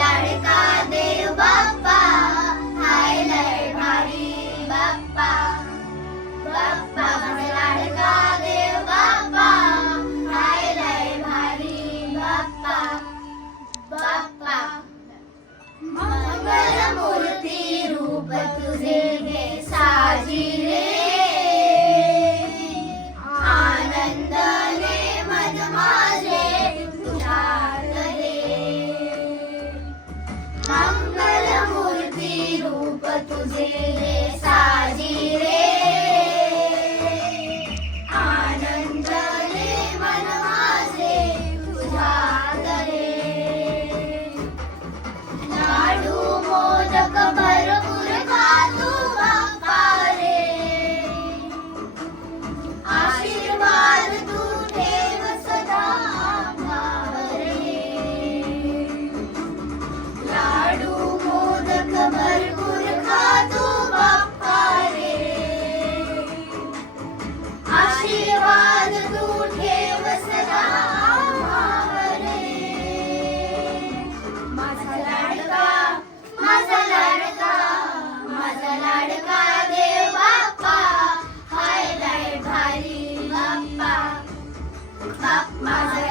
लाडका देव बाप्पा हाय लय भारी बाप्पा बाप्पा माझा लाडका देव बाप्पा हाय लय भारी बाप्पा बाप्पा मंगल मूर्ती रूप तुझे हे साजिले आनंदाने मन माझे तुझ्यात मंगल मूर्ती रूप तुझे हे साजिले आनंदाने मन माझे तुझ्यात लाडू मोदक भरपूर खातू बाप्पा रे आशीर्वाद तू ठेव सदा आम्हावर लाडू मोदक भरपूर खातू बाप्पा रे आशीर्वाद तू ठेव सदा आम्हावर माझा लाडका माझा लाडका माझा लाडका देव बाप्पा हाय लय भारी बाप्पा बाप्पा माझा